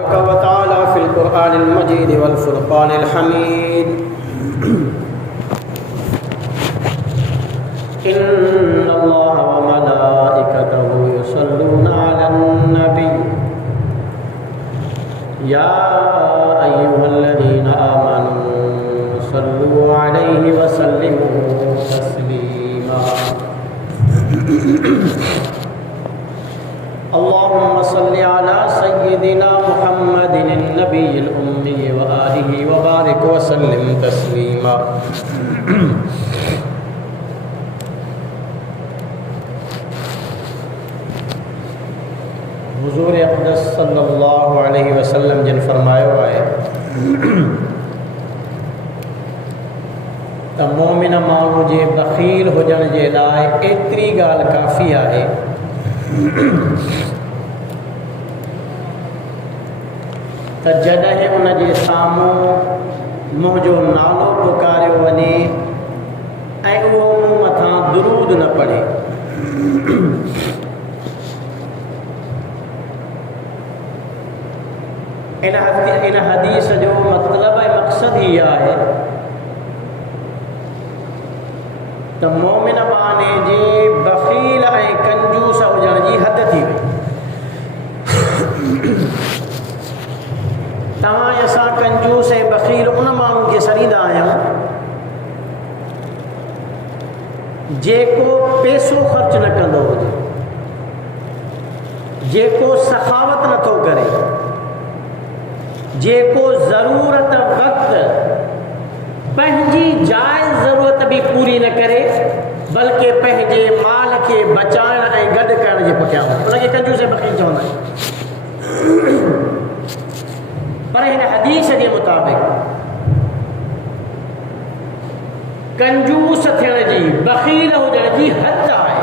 वताला fill कुरआनिल मजीद वल फुरकानिल हमीद इन्नल्लाह व मलाइकतहु युसल्लूना Alan नबी या अय्युहल्लज़ीना आमनू सल्लू अलैहि व सल्लिमू तस्लीमा। अल्लाहुम्मा सल्लि अला सय्यिदिना मुहम्मदिन नबिय्यिल उम्मी व आलिहि व बारिक व सल्लिम तस्लीमा। हुजूर अक़दस सल्लल्लाहु अलैहि वसल्लम जिन फरमायो है त मोमिन माण्हू जे बख़ील हुजण जे लाइ एतिरी ॻाल्हि काफ़ी आहे त जॾहिं उन जे साम्हूं मुंहिंजो नालो पुकारियो वञे ऐं उहो मूं मथां दुरूद न पढ़े। इन हदीस जो मतिलबु ऐं मक़सदु ई आहे त मोमिन बाने जे बख़ील ऐं कंजूस हुजण जी हद थी वई। तव्हां असां कंजूस ऐं बख़ील उन माण्हू खे सॾींदा आहियूं जेको पैसो ख़र्च न कंदो हुजे, जेको सखावत नथो करे, जेको ज़रूरत वक़्तु पंहिंजी जाइज़ ज़रूरत बि पूरी न करे बल्कि पंहिंजे माल खे बचाइण ऐं गॾु करण जे पुठियां उनखे कंजूस ऐं बख़ील चवंदा आहिनि। पर हिन हदीस जे मुताबिक़ कंजूस थियण जी, बख़ील हुजण जी हद आहे।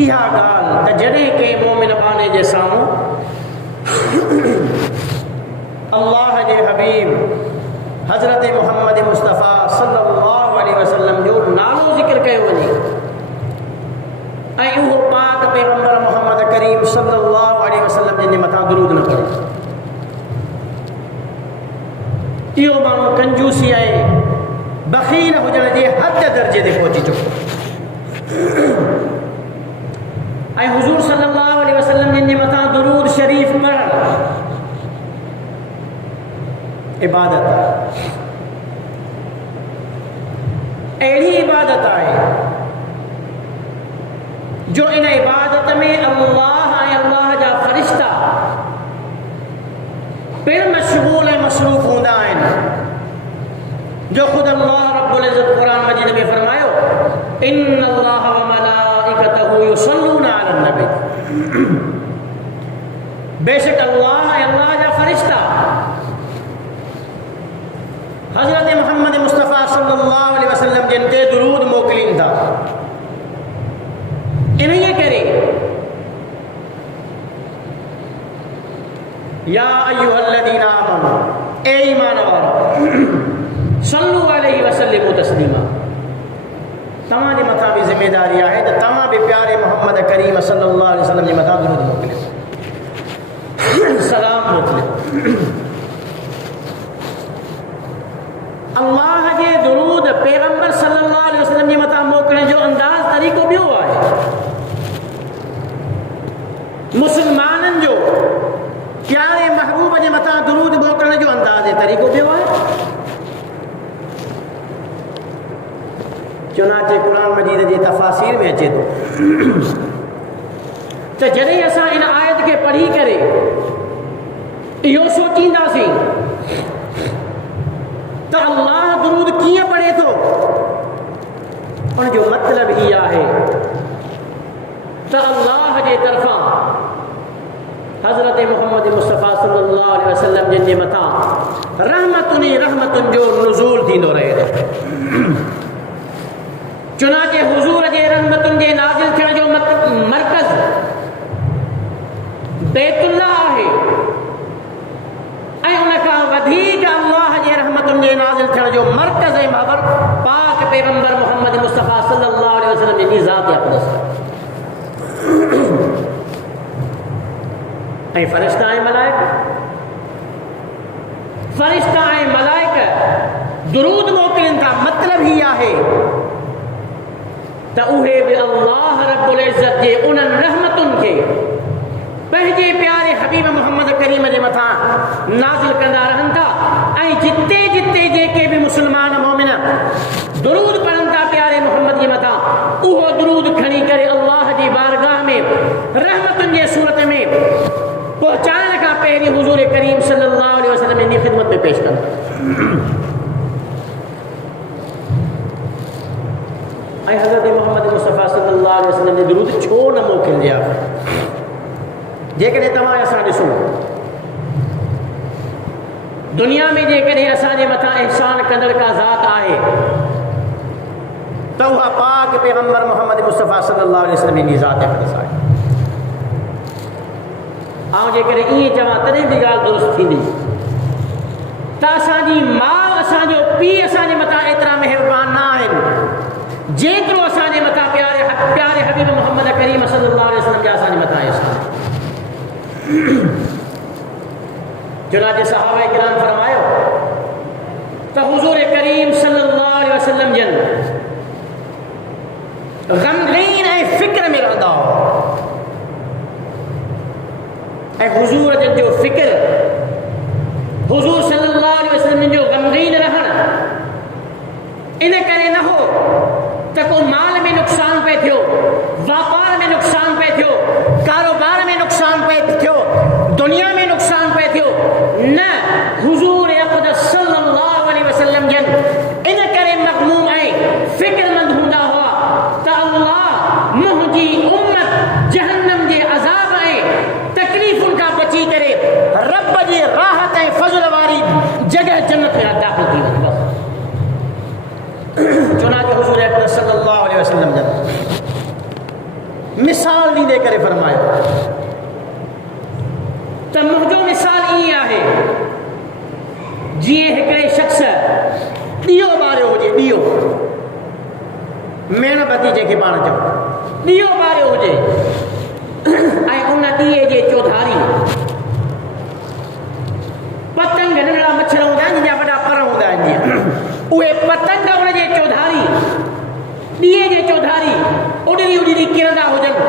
इहा ॻाल्हि त जॾहिं कंहिं मोमिन बाने जे साम्हूं अल्लाह जे हबीब हज़रत मुहम्मद मुस्तफ़ा सल्लल्लाहु अलैहि वसल्लम जो नालो ज़िक्र कयो वञे ऐं उहो पाक पैगंबर मुहम्मद करीम सल्लल्लाहु अलैहि वसल्लम जिन जे मथां दुरूद न पढ़े, इहो माण्हू कंजूसी ऐं बख़ील हुजण जे हद दर्जे ते पहुची चुको। ऐं हुज़ूर सल्लल्लाहु अलैहि वसल्लम जिन जे मथां दुरूद शरीफ़ पढ़णु इबादत आहे। अहिड़ी इबादत आहे जो इन इबादत में अल्लाह ऐं अल्लाह जा फ़रिश्ता पिणु मशगूल ऐं मसरूफ़ हूंदा आहिनि, जो ख़ुदि अल्लाह रब्बुल इज़्ज़त क़ुरान मजीद में फरमायो इन्नल्लाह व मलाइकतहु युसल्लूना अलन नबी। बेशक अल्लाह ऐं अल्लाह जा फ़रिश्ता हज़रत मुहम्मद मुस्तफ़ा सल्लल्लाहु अलैहि वसल्लम जिन ते दुरूद मोकिलीनि था। इन्हीअ करे या अय्युहल्लज़ीना आमनू, ए ईमान वारो, सल्लू अलैहि वसल्लिमू तस्लीमा। तव्हां जे मथां बि ज़िम्मेदारी आहे त तव्हां बि प्यारे मुहम्मद करीम सल्लल्लाहु अलैहि वसल्लम जे मथां दुरूद मोकिलियो, सलाम मोकिलियो। अल्लाह जे दुरूद पैगंबर सल्लल्लाहु अलैहि वसल्लम जे मथां मोकिलण जो अंदाज़ तरीक़ो ॿियो आहे। मुस्लमाननि जो प्यारे महबूब जे मथां दुरूद मोकिलण जो अंदाज़ ऐं तरीक़ो ॿियो आहे। चुनाचे क़ुरान मजीद जे तफ़ासीर में अचे थो त जॾहिं असां इन आयत खे पढ़ी करे इहो सोचींदासीं त अल्लाह दुरूद कीअं पढ़े थो, उनजो मतिलबु ई आहे त अल्लाह जे तरफ़ां हज़रत मुहम्मद मुस्तफ़ा सल्लल्लाहु अलैहि वसल्लम जिन जे मथां रहमतुनि रहमतुनि जो नुज़ूल थींदो रहे थो। चुनाचे हुज़ूर जे रहमतुनि जे नाज़िल थियण जो मर्कज़ बैतुल्लाह आहे ऐं उन खां वधीक अल्लाह जे रहमतुनि जे नाज़िल थियण जो मर्कज़ ऐं महवर पाक पैगंबर मुहम्मद मुस्तफ़ा सल्लल्लाहु अलैहि वसल्लम जी ज़ात अक़दस। ऐं फ़रिश्ता ऐं मलाइका, फ़रिश्ता ऐं मलाइका दुरूद मोकिलनि था। मतिलबु ही आहे त उहे बि अल्लाह रब्बुल इज़्ज़त जे उन्हनि रहमतुनि खे पंहिंजे प्यारे हबीब मोहम्मद करीम जे मथां नाज़िल कंदा रहनि था। ऐं जिते जिते जेके बि मुस्लमान मोमिन दुरूद पढ़नि था प्यारे मोहम्मद जे मथां, उहो दुरूद खणी करे अल्लाह जी बारगाह में रहमतुनि जे सूरत में पहुचाइण खां पहिरीं हुज़ूर करीम सल्लल्लाहु अलैहि वसल्लम जी ख़िदमत में पेश कंदा। ऐं हज़रत मोहम्मद मुस्तफ़ा सल्लल्लाहु अलैहि वसल्लम जे दुरूद छो न मोकिलिया? जेकॾहिं तव्हां असां ॾिसूं दुनिया में जेकॾहिं असांजे मथां एहसान कंदड़ का ज़ात आहे त उहा पाक पैगंबर मोहम्मद मुस्तफ़ा सल्लल्लाहु अलैहि वसल्लम जी ज़ात अक़दस आहे। ऐं जेकॾहिं ईअं चवां तॾहिं बि ॻाल्हि दुरुस्त थींदी त असांजी माउ असांजो पीउ असांजे मथां एतिरा महिरबान न आहिनि जेतिरो असांजे मथां प्यारे हबीब मोहम्मद करीम सल्लल्लाहु अलैहि वसल्लम जा असांजे मथां एहसान। चुनांचे सहाबा किराम फरमायो त हुज़ूर करीम सल्लल्लाहु अलैहि वसल्लम जन गमगीन ऐं फ़िक्र में रहंदा हुआ ऐं हुज़ूर जन जो फ़िक्र, हुज़ूर सल्लल्लाहु अलैहि वसल्लम जो गमगीन रहण इन करे न हो त को माल में नुक़सान पे थियो, वापार में नुक़सान पे थियो, कारोबार में नुक़सान पे थियो, दुनिया में नुक़सान पे थियो। न, हुज़ूर अक़दस सल्लल्लाहु अलैहि वसल्लम जन इन करे मग़मूम ऐं फ़िक्रमंद हूंदा हुआ त अल्लाह मुंहिंजी उम्मत जहन्नम जे अज़ाब ऐं तकलीफ़ुनि खां बची करे रब जी राहत ऐं फज़ल वारी जॻह जन्नत में दाख़िल थी वञे। चुनांचे हुज़ूर अक़दस सल्लल्लाहु अलैहि वसल्लम जन मिसाल ॾींदे करे फरमायो त मुंहिंजो मिसाल ईअं आहे जीअं हिकिड़े शख़्स ॾीओ ॿारियो हुजे, ॾीओ मेणबती जंहिंखे पाण चऊं, ॾीओ ॿारियो हुजे ऐं उन ॾीए जे चौधारी पतंग नंढड़ा मच्छर हूंदा आहिनि जंहिंजा वॾा पर हूंदा आहिनि, जीअं उहे पतंग उन जे चौधारी ॾीए जे चौधारी उॾरी उॾरी किरंदा हुजनि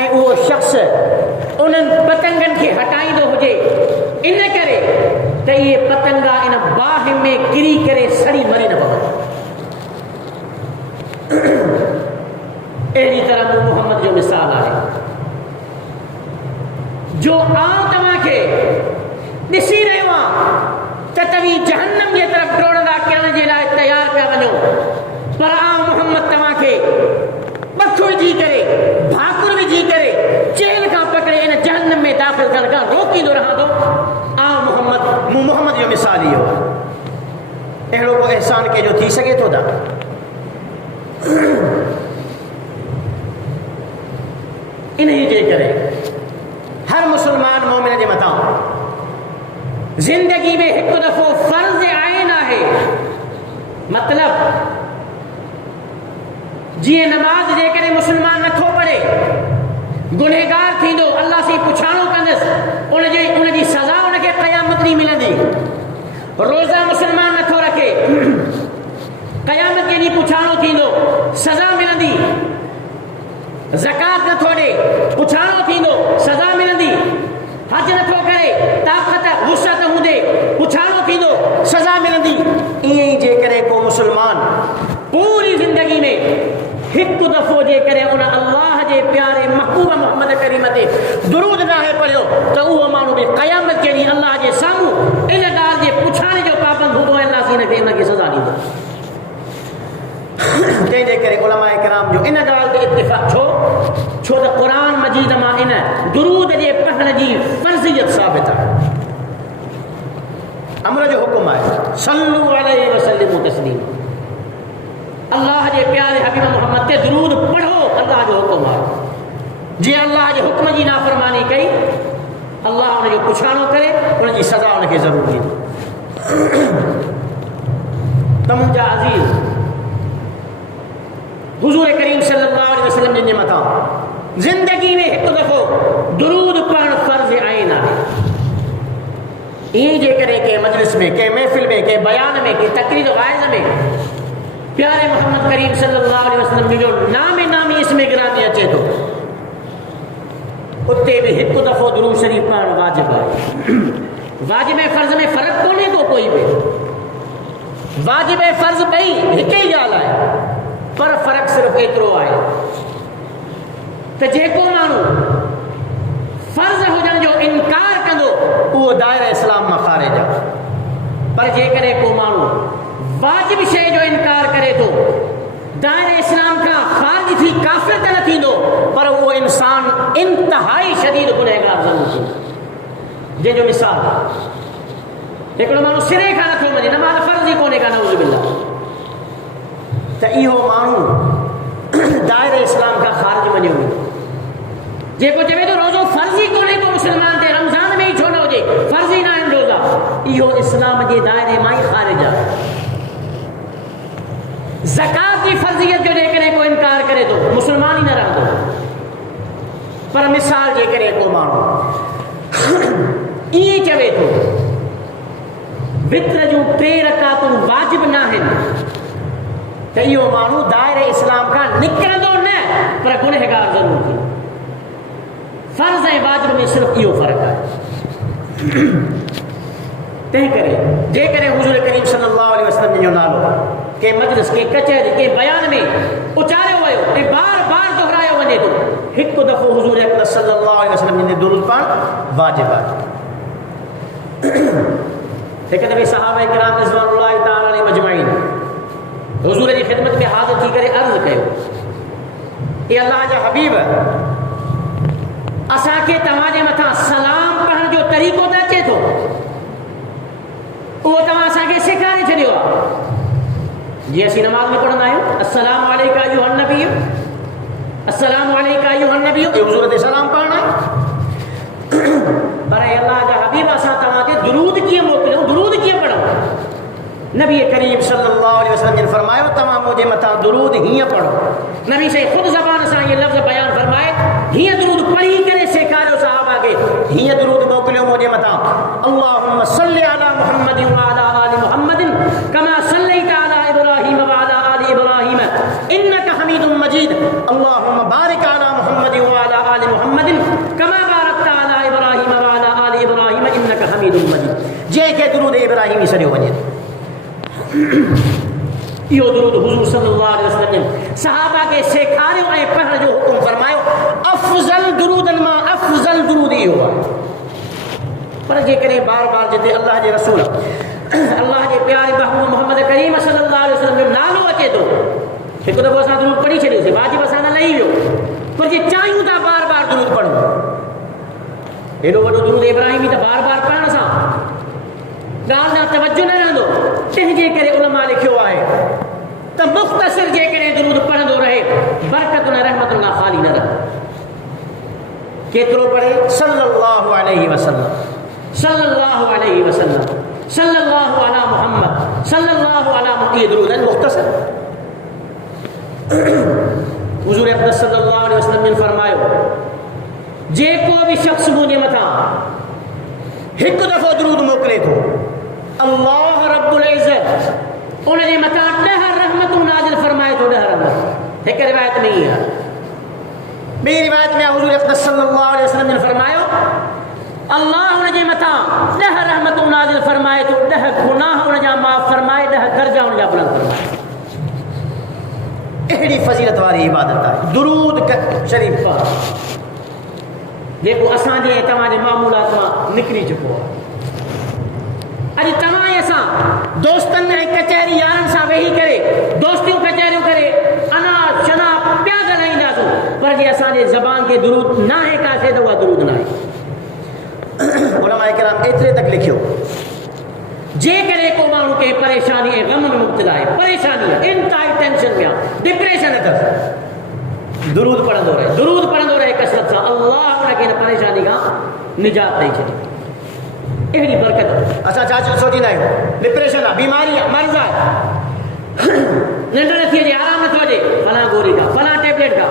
ऐं उहो शख़्स उन्हनि पतंगनि खे हटाईंदो हुजे इन करे त इहे पतंगा इन बाहि में किरी करे सड़ी मरी न पवनि। अहिड़ी तरह मूं मोहम्मद जो मिसाल आहे जो आउं तव्हांखे ॾिसी रहियो आहियां त तव्हीं जहन्नम जे तरफ़ डोड़ंदा किरण जे लाइ तयारु पिया वञो, पर आउं मोहम्मद तव्हांखे बख विझी करे, भाकुर विझी करे, चेल खां पकड़े इन जहन्नम में दाख़िल थियण खां रोकींदो रहां थो। मूं मोहम्मद जो मिसाल इहो आहे। अहिड़ो को एहसान कंहिंजो थी सघे थो? इन जे करे हर मुस्लमान मोमिन जे मथां ज़िंदगी में हिकु दफ़ो फ़र्ज़ आइन आहे। मतिलब जीअं नमाज़ जेकॾहिं मुस्लमान नथो पढ़े गुनहगार थींदो, अल्लाह से पुछाणो कंदसि, उनजी सज़ा उनखे क़यामत ॾींहुं मिलंदी। रोज़ा मुस्लमान नथो रखे, क़यामत जे ॾींहुं पुछाणो थींदो, सज़ा मिलंदी। ज़कात नथो ॾे, पुछाणो थींदो, सज़ा मिलंदी। हज नथो करे, ताक़त वुसअत हूंदे पुछाणो थींदो, सज़ा मिलंदी। ईअं ई जेकॾहिं को मुस्लमान पूरी ज़िंदगी में हिकु दफ़ो जेकॾहिं उन अल्लाह जे प्यारे महबूब मोहम्मद करीम ते दुरूद नाहे पढ़ियो त उहो माण्हू बि क़यामत जे ॾींहुं अल्लाह जे साम्हूं इन ॻाल्हि जे पुछाणे जो पाबंद हूंदो ऐं अल्लाह हिनखे सज़ा ॾींदो। तंहिंजे करे उलमाए किराम जो इन ॻाल्हि ते इत्तिफ़ाक़ छो त क़ुर मजीद मां इन दुरूद जे पढ़ण जी फ़र्ज़ियत साबित आहे। अमर जो हुकुम आहे सल्लू अलैहि वसल्लिमू तस्लीमा। अल्लाह जे प्यारे हबीब मोहम्मद ते दुरूद पढ़ो, अल्लाह जो हुकुम आहे। जीअं अल्लाह जे हुक्म जी नाफ़रमानी कई, अल्लाह उनजो पुछाणो करे, उनजी सज़ा उनखे ज़रूरु ॾींदो। त मुंहिंजा अज़ीज़, हुज़ूर करीम सल्लल्लाहु अलैहि वसल्लम जे मथां ज़िंदगी में हिकु दफ़ो दुरूद पढ़णु फ़र्ज़ आहे। ईअं जे करे के मजलिस में, के महफ़िल में, के बयान में, के तकरीर वाइज़ में प्यारे मोहम्मद करीम सल्लल्लाहु अलैहि वसल्लम जो नामे नामी इसमें गिरामी अचे थो, उते भी हिकु दफ़ो दुरूद शरीफ़ पढ़णु वाजिब आहे। वाजिब ऐं फ़र्ज़ में फ़र्क़ु कोन्हे को कोई बि। वाजिब ऐं फ़र्ज़ ॿई हिकु ई ॻाल्हि आहे, पर फ़र्क़ु सिर्फ़ु एतिरो आहे त जेको माण्हू फ़र्ज़ हुजण जो इनकार कंदो उहो दायरा इस्लाम मां ख़ारिज आहे, पर जेकॾहिं को माण्हू वाजिब शइ जो इनकार करे थो, दायरे इस्लाम खां ख़ारिज थी काफ़िर त न थींदो, पर उहो इंसान इंतहाई शदीद गुनहगार ज़रूरु थींदो। जंहिंजो मिसाल हिकिड़ो माण्हू सिरे खां नथो वञे, नमाज़ फ़र्ज़ ई कोन्हे का, नऊज़ बिल्लाह, त इहो माण्हू दायरे इस्लाम खां ख़ारिज वञे वेंदो। जेको चवे थो रोज़ो फ़र्ज़ ई कोन्हे को मुस्लमान ते, रमज़ान में ई छो न हुजे, फ़र्ज़ ई न आहिनि रोज़ा, इहो इस्लाम जे दायरे मां ई ख़ारिज आहे। ज़कात जी फ़र्ज़ियत जो जेकॾहिं को इनकार करे थो, मुस्लमान ई न रहंदो। पर मिसाल जेकॾहिं को माण्हू ईअं चवे थो वित्र जूं 3 रकातूं वाजिब न आहिनि, त इहो माण्हू दायरे इस्लाम खां निकिरंदो न, पर गुनहगार ज़रूरु थींदो। फ़र्ज़ ऐं वाजिब में सिर्फ़ु इहो फ़र्क़ु आहे। तंहिं करे जेकॾहिं हुज़ूर करीम सल्लल्लाहु अलैहि वसल्लम जो नालो के मजलिस, के कचहरी, के बयान में उचारियो वियो ऐं बार बार दोहरायो वञे थो, हिकु दफ़ो हुज़ूर अक़दस सल्लल्लाहु अलैहि वसल्लम जो दुरूद पढ़णु वाजिब आहे। हिकु दफ़े सहाबा किराम रिज़वानुल्लाहि तआला अलैहिम अजमईन हुज़ूर जी ख़िदमत में हाज़िर थी करे अर्ज़ु कयो, ए अल्लाह जा हबीब, असांखे तव्हांजे मथां सलाम पढ़ण जो तरीक़ो त अचे थो, उहो तव्हां असांखे सेखारे छॾियो आहे। जीअं असीं नमाज़ में पढ़ंदा आहियूं, अस्सलामु अलैका अय्युहन नबी, अस्सलामु अलैका अय्युहन नबी, इहो हुज़ूर ते सलाम पढ़णु आहे। पर अल्लाह जा हबीब, असां तव्हांखे दुरूद कीअं मोकिलियूं, दुरूद कीअं पढ़ूं? नबी करीम सल्लल्लाहु अलैहि वसल्लम जिन फरमायो, तव्हां मुंहिंजे मथां दुरूद हीअं पढ़ो। नबी साईं ख़ुदि ज़बान सां इहे लफ़्ज़ बयान फरमाए, हीअं दुरूद पढ़ी करे सेखारियो सहाबा खे, हीअं दुरूद मोकिलियो मुंहिंजे मथां, अल्लाहुम्मा सल्लि अला मुहम्मदिन व अला आलि मुहम्मदिन कमा सल्लैता अला इब्राहीम व अला आलि इब्राहीम इन्नका हमीदुम मजीद, अल्लाहुम्मा बारिक अला मुहम्मदिन व अला आलि मुहम्मदिन कमा बारकता अला इब्राहीम व अला आलि इब्राहीम इन्नका हमीदुम मजीद। जंहिंखे दुरूद इब्राहीमी सॾियो वञे, इहो दुरूद हुज़ूर सल्लल्लाहु अलैहि वसल्लम सहाबा खे सेखारियो ऐं पढ़ण जो हुकुम फरमायो। अफ़ज़ल दुरूदनि मां अफ़ज़ल दुरूद इहो आहे। पर जेकॾहिं बार बार जिते अल्लाह जे रसूल, अल्लाह जे प्यारे महबूब मोहम्मद करीम सल्लल्लाहु अलैहि वसल्लम जो नालो अचे थो, हिकु दफ़ो असां दुरूद पढ़ी छॾियोसीं, वाजिब असां न लही वियो, पर जे चाहियूं था बार बार दुरूद पढ़ूं, हेॾो वॾो दुरूद इब्राहिमी त बार बार पढ़ण सां ॻाल्हि न तवजो न रहंदो। तंहिंजे करे उलमा लिखियो आहे त मुख़्तसिर जेकॾहिं दुरूद पढ़ंदो रहे, बरकतुन रहमतुन खां ख़ाली न रहे। केतिरो पढ़े? सल्लल्लाहु अलैहि वसल्लम, सल्लल्लाहु अलैहि वसल्लम, सल्लल्लाहु अला मुहम्मद, सल्लल्लाहु अला मुहम्मद, ये दुरूद आहिनि मुख़्तसिर। हुज़ूर अक़दस सल्लल्लाहु अलैहि वसल्लम ने फरमायो, जेको बि शख़्स मुंहिंजे मथां हिकु दफ़ो दुरूद मोकिले थो, अल्लाह रब्बुल इज़्ज़त उन जे मथां 10 रहमतूं नाज़िल फरमाए थो। 10 रहमत हिकु रिवायत में ई आहे। ॿी रिवायत में हुज़ूर अक़दस सल्लल्लाहु अलैहि वसल्लम ने फरमायो, अल्लाह उन जे मथां 10 रहमतूं नाज़िल फरमाए थो, 10 गुनाह उन जा माफ़ फरमाए, 10 दर्जा उन जा बुलंद फरमाए। अहिड़ी फज़ीलत वारी इबादत आहे दुरूद शरीफ़ पर, जेको असांजे ऐं तव्हांजे मामूलात मां निकिरी चुको आहे। अॼु तव्हां ऐं असां दोस्तनि ऐं कचहरी यारनि सां वेही करे दोस्तियूं कचहरियूं करे अना शना पिया ॻाल्हाईंदासीं, पर जे असांजे ज़बान खे दुरूद न आहे काथे, त उहा दुरूद न आहे। उलमा किराम एतिरे तक लिखियो, जेकॾहिं को माण्हू कंहिं परेशानी ऐं ग़म में मुब्तला आहे, परेशानी आहे, इंतहाई टेंशन में आहे, डिप्रेशन अथसि, दुरूद पढ़ंदो रहे, दुरूद पढ़ंदो रहे कसरत सां, अल्लाह उनखे हिन परेशानी खां निजात ॾेई छॾे। अहिड़ी बरकत असां छा सोचींदा आहियूं, डिप्रेशन आहे, बीमारी आहे, मर्ज़ आहे, निंड नथी अचे, आराम नथो अचे, फलां गोरी खा, फलां टेबलेट खा।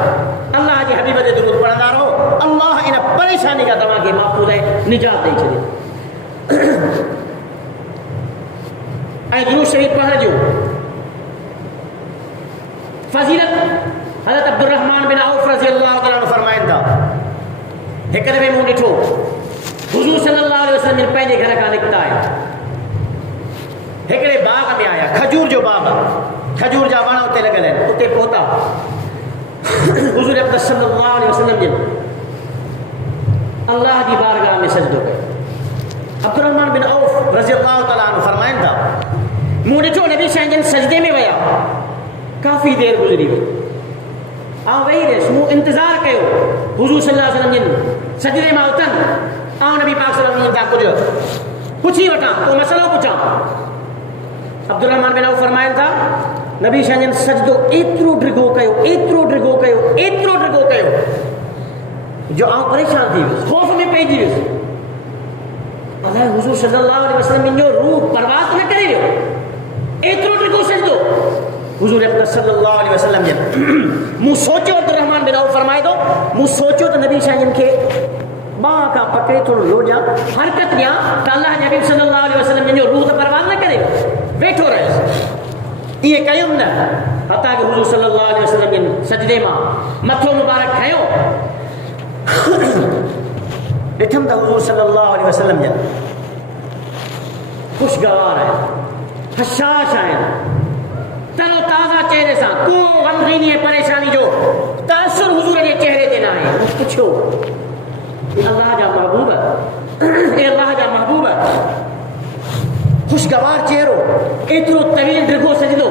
अल्लाह जे हबीब ते दुरूद पढ़ंदा रहो, अल्लाह इन परेशानी खां तव्हांखे महफ़ूज़ ऐं निजात ॾेई छॾे। ऐं दुरूद शरीफ़ पढ़ण जो फज़ीलत हज़रत अब्दुर्रहमान बिन औफ रज़ी अल्लाह तआला अन्हु फरमाइनि था, हिकु दफ़े मूं ॾिठो हुज़ूर सल्लल्लाहु अलैहि वसल्लम पंहिंजे घर खां निकिता आहिनि, हिकिड़े बाग़ में आया, खजूर जो बाग़, खजूर जा वण उते लॻल आहिनि, उते पहुता हुज़ूर अक़दस सल्लल्लाहु अलैहि वसल्लम जन अल्लाह जी बारगाह में सजदो कयो। अब्दुर्रहमान बिन औफ रज़ी अल्लाह तआला अन्हु फरमाइनि था, मूं ॾिठो नबी साईं जन सजदे में विया, काफ़ी देर गुज़री वई, आउं वेही रहियुसि, मूं इंतज़ारु कयो हुज़ूर सल्लल्लाहु अलैहि वसल्लम जन सजदे मां उथनि, आउं नबी पाक सल्लल्लाहु अलैहि वसल्लम खां कुझु पुछी वठां, को मसइलो पुछां। अब्दुर्रहमान बिन औफ फरमाइनि था, नबी साईं जन सजदो एतिरो ड्रिगो कयो, एतिरो ड्रिगो कयो, एतिरो ड्रिगो कयो जो आउं परेशान थी वियुसि, ख़ौफ़ में पइजी वियुसि। अलाए हुज़ूर सल्लल्लाहु अलैहि वसल्लम जो रूह परवाज़ न करे वियो, एतिरो ड्रिगो सजदो। हुज़ूर अक़दस सल्लल्लाहु अलैहि वसल्लम जन मूं सोचियो, अब्दुर्रहमान बिन औफ फरमाए थो, मूं सोचियो त नबी साईं जन खे बांह खां पकड़े थोड़ो लोॼां, हरकत ॾियां त अल्लाह जे हबीब सल्लल्लाहु अलैहि वसल्लम जन जो रूह त परवाज़ न करे, वेठो रहियुसि। इहे कयुमि न, हता कि हुज़ूर सल्लल्लाहु अलैहि वसल्लम जन सजदे मां मथो मुबारक खयो, ॾिठमि त हुज़ूर सल्लल्लाहु अलैहि वसल्लम जन ख़ुशगवार आहिनि, हशाश आहिनि, तरो ताज़ा चेहरे सां, को गमगीनी ऐं परेशानी जो तासुर हुज़ूर जे चेहरे ते न आहे। मूं पुछियो, अल्लाह जा महबूब, अल्लाह जा महबूब, ख़ुशगवार चेहरो, एतिरो तवील ड्रिगो सजदो,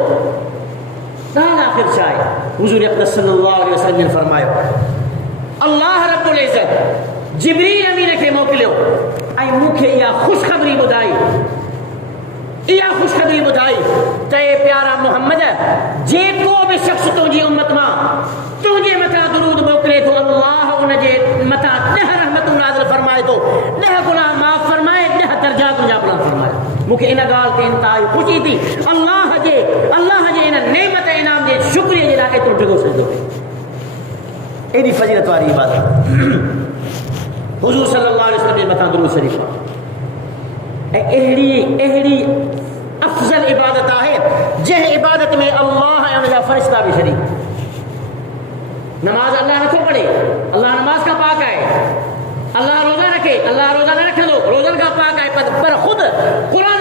ॻाल्हि आख़िर छा आहे? हुज़ूर अक़दस सल्लल्लाहु अलैहि वसल्लम ने फरमायो, अल्लाह रब्बुल इज़्ज़त जिब्रील अमीन खे मोकिलियो ऐं मूंखे इहा ख़ुशख़बरी ॿुधाई, इहा ख़ुशख़बरी ॿुधाई त ए प्यारा मोहम्मद, जेको बि शख़्स तुंहिंजी उम्मत मां तुंहिंजे मथां दुरूद मोकिले थो, अल्लाह उनजे मथां 10 रहमतूं नाज़िल फरमाए थो, 10 गुनाह माफ़ फरमाए, 10 दर्जा तुंहिंजा बुलंद फरमाए। मूंखे इन ॻाल्हि ते इंतिहाई ख़ुशी थी, अल्लाह जे इन नेमत इनाम जे शुक्रिया जे लाइ एतिरो ड्रिगो सजदो कयो। एॾी फज़ीलत वारी इबादत हुज़ूर सल्लल्लाहु अलैहि वसल्लम जे मथां दुरूद शरीफ़ ऐं अहिड़ी अफ़ज़ल इबादत आहे जंहिं इबादत में अल्लाह ऐं उनजा फ़रिश्ता बि शरीक। नमाज़ अल्लाह नथो पढ़े, अल्लाह नमाज़ खां पाक आहे, अल्लाह रोज़ा रखे, अल्लाह रोज़ा न रखंदो, रोज़नि खां पाक आहे, पर ख़ुदि क़ुरान